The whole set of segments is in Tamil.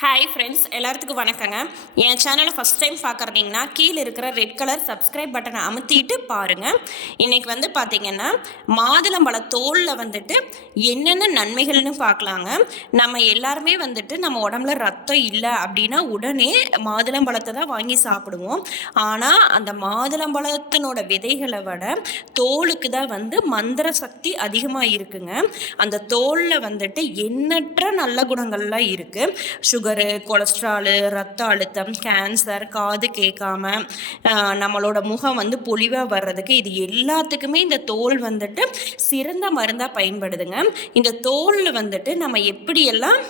ஹாய் ஃப்ரெண்ட்ஸ் எல்லாத்துக்கும் வணக்கங்க. என் சேனலை ஃபஸ்ட் டைம் பார்க்குறீங்கன்னா கீழே இருக்கிற ரெட் கலர் சப்ஸ்கிரைப் பட்டனை அமுத்திட்டு பாருங்கள் இன்றைக்கி வந்து பார்த்திங்கன்னா மாதுளம்பழ தோலில் வந்துட்டு என்னென்ன நன்மைகள்னு பார்க்கலாங்க நம்ம எல்லாருமே வந்துட்டு நம்ம உடம்புல ரத்தம் இல்லை அப்படின்னா உடனே மாதுளம்பழத்தை தான் வாங்கி சாப்பிடுவோம். ஆனால் அந்த மாதுளம்பழத்தினோட விதைகளை விட தோலுக்கு தான் வந்து மந்திர சக்தி அதிகமாக இருக்குங்க. அந்த தோலில் வந்துட்டு எண்ணற்ற நல்ல குணங்கள்லாம் இருக்குது சுகர் சுகரு கொலஸ்ட்ராலு ரத்த அழுத்தம் கேன்சர் காது கேட்காம நம்மளோட முகம் வந்து பொலிவாக வர்றதுக்கு இது எல்லாத்துக்குமே இந்த தோல் வந்துட்டு சிறந்த மருந்தாக பயன்படுதுங்க. இந்த தோலில் வந்துட்டு நம்ம எப்படியெல்லாம்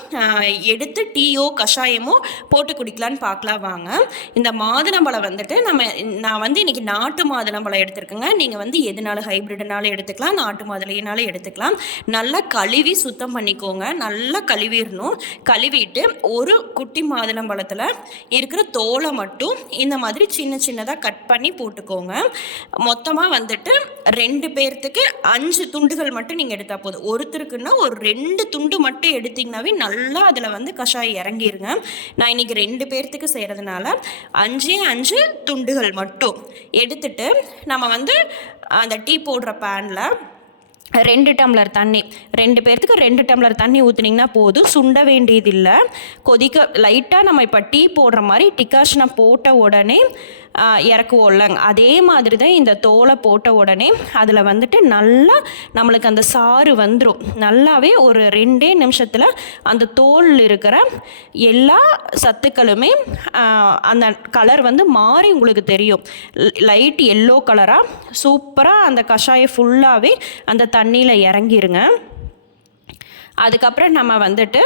எடுத்து டீயோ கஷாயமோ போட்டு குடிக்கலான்னு பார்க்கலாம் வாங்க. இந்த மாதுளம்பழம் வந்துட்டு நம்ம நான் வந்து இன்றைக்கி நாட்டு மாதுளம்பழம் எடுத்துருக்கேங்க. நீங்கள் வந்து எதுனாலும் ஹைப்ரிட்னாலும் எடுத்துக்கலாம் நாட்டு மாதுளையினாலும் எடுத்துக்கலாம். நல்லா கழுவி சுத்தம் பண்ணிக்கோங்க. நல்லா கழுவிடணும். கழுவிட்டு ஒரு ஒரு குட்டி மாதுளம்பழத்தில் இருக்கிற தோலை மட்டும் இந்த மாதிரி சின்ன சின்னதாக கட் பண்ணி போட்டுக்கோங்க. மொத்தமாக வந்துட்டு ரெண்டு பேர்த்துக்கு அஞ்சு துண்டுகள் மட்டும் நீங்கள் எடுத்தால் போதும். ஒருத்தருக்குன்னா ஒரு ரெண்டு துண்டு மட்டும் எடுத்திங்கனாவே நல்லா அதில் வந்து கஷாயம் இறங்கிருங்க. நான் இன்றைக்கி ரெண்டு பேர்த்துக்கு செய்கிறதுனால அஞ்சே அஞ்சு துண்டுகள் மட்டும் எடுத்துட்டு நம்ம வந்து அந்த டீ போடுற பேனில் ரெண்டு டம்ளர் தண்ணி. ரெண்டு பேர்த்துக்கு ரெண்டு டம்ளர் தண்ணி ஊற்றுனீங்கன்னா போதும். சுண்ட வேண்டியதில்லை. கொதிக்க லைட்டாக நம்ம இப்போ டீ போடுற மாதிரி டிகாஷனை போட்ட உடனே இறக்குவோம்லங்க அதே மாதிரி தான் இந்த தோலை போட்ட உடனே அதில் வந்துட்டு நல்லா நம்மளுக்கு அந்த சாறு வந்துடும் நல்லாவே ஒரு ரெண்டே நிமிஷத்தில் அந்த தோலில் இருக்கிற எல்லா சத்துக்களுமே அந்த கலர் வந்து மாறி உங்களுக்கு தெரியும். லைட் எல்லோ கலராக சூப்பராக அந்த கஷாயம் ஃபுல்லாகவே அந்த தண்ணியில் இறங்கிருங்க. அதுக்கப்புறம் நம்ம வந்துட்டு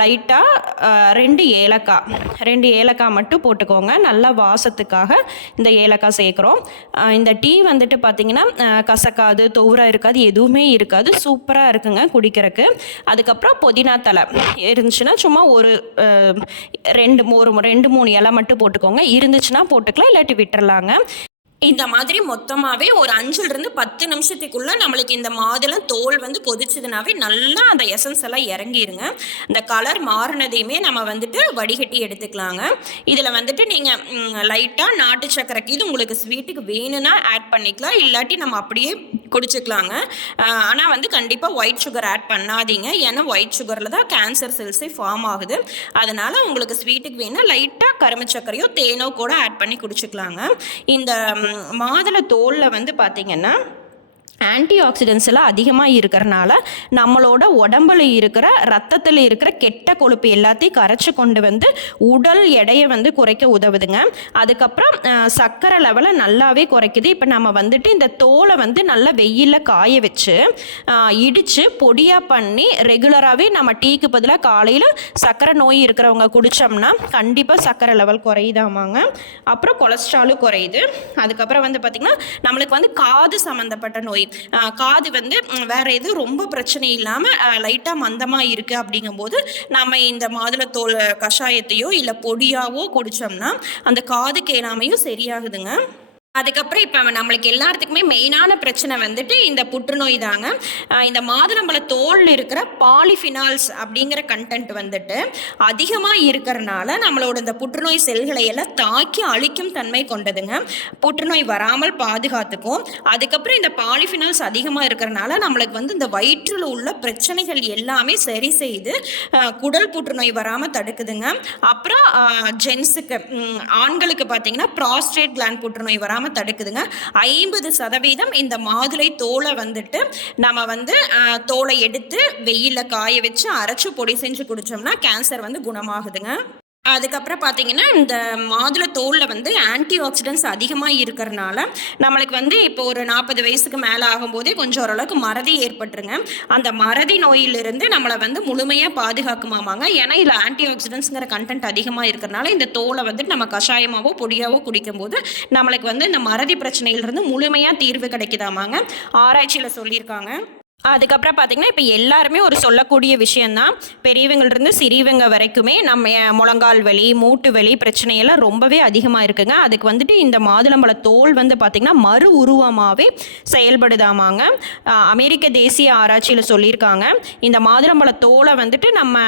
லைட்டாக ரெண்டு ஏலக்காய். ரெண்டு ஏலக்காய் மட்டும் போட்டுக்கோங்க. நல்லா வாசத்துக்காக இந்த ஏலக்காய் சேர்க்குறோம். இந்த டீ வந்துட்டு பார்த்திங்கன்னா கசக்காது தொவுராக இருக்காது எதுவுமே இருக்காது. சூப்பராக இருக்குங்க குடிக்கிறதுக்கு. அதுக்கப்புறம் புதினா தலை இருந்துச்சுன்னா சும்மா ஒரு ரெண்டு ஒரு ரெண்டு மூணு இலை மட்டும் போட்டுக்கோங்க. இருந்துச்சுன்னா போட்டுக்கலாம் இல்லாட்டி விட்டுறலாங்க. இந்த மாதிரி மொத்தமாகவே ஒரு அஞ்சுலேருந்து பத்து நிமிஷத்துக்குள்ளே நம்மளுக்கு இந்த மாதுளம் தோல் வந்து கொதிச்சதுனாவே நல்லா அந்த எசன்ஸ் எல்லாம் இறங்கிருங்க. இந்த கலர் மாறினதையுமே நம்ம வந்துட்டு வடிகட்டி எடுத்துக்கலாங்க. இதில் வந்துட்டு நீங்கள் லைட்டாக நாட்டு சக்கரைக்கு இது உங்களுக்கு ஸ்வீட்டுக்கு வேணும்னா ஆட் பண்ணிக்கலாம். இல்லாட்டி நம்ம அப்படியே குடிச்சிக்கலாங்க. ஆனால் வந்து கண்டிப்பாக ஒயிட் சுகர் ஆட் பண்ணாதீங்க. ஏன்னா ஒயிட் சுகரில் தான் கேன்சர் செல்ஸே ஃபார்ம் ஆகுது. அதனால் உங்களுக்கு ஸ்வீட்டுக்கு வேணால் லைட்டாக கரும்பு சர்க்கரையோ தேனோ கூட ஆட் பண்ணி குடிச்சிக்கலாங்க. இந்த மாதுளை தோலில் வந்து பார்த்திங்கன்னா ஆன்டி ஆக்சிடென்ட்ஸ் எல்லாம் அதிகமாக இருக்கிறனால நம்மளோட உடம்புல இருக்கிற ரத்தத்தில் இருக்கிற கெட்ட கொழுப்பு எல்லாத்தையும் கரைச்சி கொண்டு வந்து உடல் எடையை வந்து குறைக்க உதவுதுங்க. அதுக்கப்புறம் சர்க்கரை லெவலை நல்லாவே குறைக்குது. இப்போ நம்ம வந்துட்டு இந்த தோலை வந்து நல்லா வெயிலில் காய வச்சு இடித்து பொடியாக பண்ணி ரெகுலராகவே நம்ம டீக்கு பதிலாக காலையில் சர்க்கரை நோய் இருக்கிறவங்க குடித்தோம்னா கண்டிப்பாக சர்க்கரை லெவல் குறையுதாமாங்க. அப்புறம் கொலஸ்ட்ராலும் குறையுது. அதுக்கப்புறம் வந்து பார்த்திங்கன்னா நம்மளுக்கு வந்து காது சம்மந்தப்பட்ட நோய் காது வந்து வேறு எதுவும் ரொம்ப பிரச்சனை இல்லாமல் லைட்டாக மந்தமாக இருக்குது அப்படிங்கும்போது நம்ம இந்த மாதுளத்தோல் கஷாயத்தையோ இல்லை பொடியாவோ குடித்தோம்னா அந்த காது கேளாமையும் சரியாகுதுங்க. அதுக்கப்புறம் இப்போ நம்மளுக்கு எல்லாத்துக்குமே மெயினான பிரச்சனை வந்துட்டு இந்த புற்றுநோய் தாங்க. இந்த மாதுளம்பழ தோல் இருக்கிற பாலிஃபினால்ஸ் அப்படிங்கிற கண்டென்ட் வந்துட்டு அதிகமாக இருக்கிறனால நம்மளோட இந்த புற்றுநோய் செல்களை எல்லாம் தாக்கி அழிக்கும் தன்மை கொண்டதுங்க. புற்றுநோய் வராமல் பாதுகாத்துக்கும். அதுக்கப்புறம் இந்த பாலிஃபினால்ஸ் அதிகமாக இருக்கிறனால நம்மளுக்கு வந்து இந்த வயிற்றில் உள்ள பிரச்சனைகள் எல்லாமே சரி செய்து குடல் புற்றுநோய் வராமல் தடுக்குதுங்க. அப்புறம் ஜென்ஸுக்கு ஆண்களுக்கு பார்த்தீங்கன்னா ப்ராஸ்டேட் கிளாண்ட் புற்றுநோய் வராமல் இல்லாமல் தடுக்குதுங்க. ஐம்பது சதவீதம் இந்த மாதுளை தோலை வந்துட்டு நம்ம வந்து தோலை எடுத்து வெயிலில் காய வச்சு அரைச்சி பொடி செஞ்சு குடித்தோம்னா கேன்சர் வந்து குணமாகுதுங்க. அதுக்கப்புறம் பார்த்தீங்கன்னா இந்த மாதுளை தோலில் வந்து ஆன்டி ஆக்சிடென்ட்ஸ் அதிகமாக இருக்கிறனால நம்மளுக்கு வந்து இப்போ ஒரு நாற்பது வயசுக்கு மேலே ஆகும்போதே கொஞ்சம் ஓரளவுக்கு மறதி ஏற்பட்டுருங்க. அந்த மறதி நோயிலிருந்து நம்மளை வந்து முழுமையாக பாதுகாக்குமாமாங்க. ஏன்னா இதில் ஆன்டி ஆக்சிடென்ட்ஸுங்கிற கண்டென்ட் அதிகமாக இருக்கிறனால இந்த தோலை வந்து நம்ம கஷாயமாகவோ பொடியாவோ குடிக்கும்போது நம்மளுக்கு வந்து இந்த மறதி பிரச்சனையிலிருந்து முழுமையாக தீர்வு கிடைக்குதாமாங்க. ஆராய்ச்சியில் சொல்லியிருக்காங்க. அதுக்கப்புறம் பார்த்தீங்கன்னா இப்போ எல்லாருமே ஒரு சொல்லக்கூடிய விஷயந்தான் பெரியவங்கள்ருந்து சிறியவங்க வரைக்குமே நம்ம முழங்கால் வலி மூட்டு வலி பிரச்சனையெல்லாம் ரொம்பவே அதிகமாக இருக்குங்க. அதுக்கு வந்துட்டு இந்த மாதுளம்பழ தோல் வந்து பார்த்திங்கன்னா மறு உருவமாகவே செயல்படுதாமாங்க. அமெரிக்க தேசிய ஆராய்ச்சியில் சொல்லியிருக்காங்க. இந்த மாதுளம்பழ தோலை வந்துட்டு நம்ம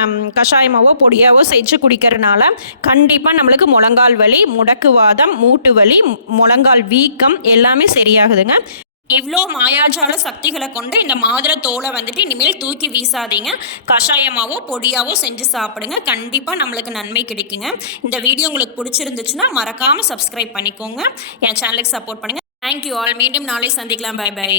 கஷாயமாவோ பொடியாவோ செஞ்சு குடிக்கிறதுனால கண்டிப்பாக நம்மளுக்கு முழங்கால் வலி முடக்குவாதம் மூட்டு வலி முழங்கால் வீக்கம் எல்லாமே சரியாகுதுங்க. இவ்வளோ மாயாஜால சக்திகளை கொண்டு இந்த மாதுளை தோலை வந்துட்டு இனிமேல் தூக்கி வீசாதீங்க. கஷாயமாவோ பொடியாவோ செஞ்சு சாப்பிடுங்க. கண்டிப்பாக நம்மளுக்கு நன்மை கிடைக்குங்க. இந்த வீடியோ உங்களுக்கு பிடிச்சிருந்துச்சுன்னா மறக்காமல் சப்ஸ்கிரைப் பண்ணிக்கோங்க. என் சேனலுக்கு சப்போர்ட் பண்ணுங்கள் தேங்க்யூ ஆல் மீண்டும் நாளை சந்திக்கலாம். By by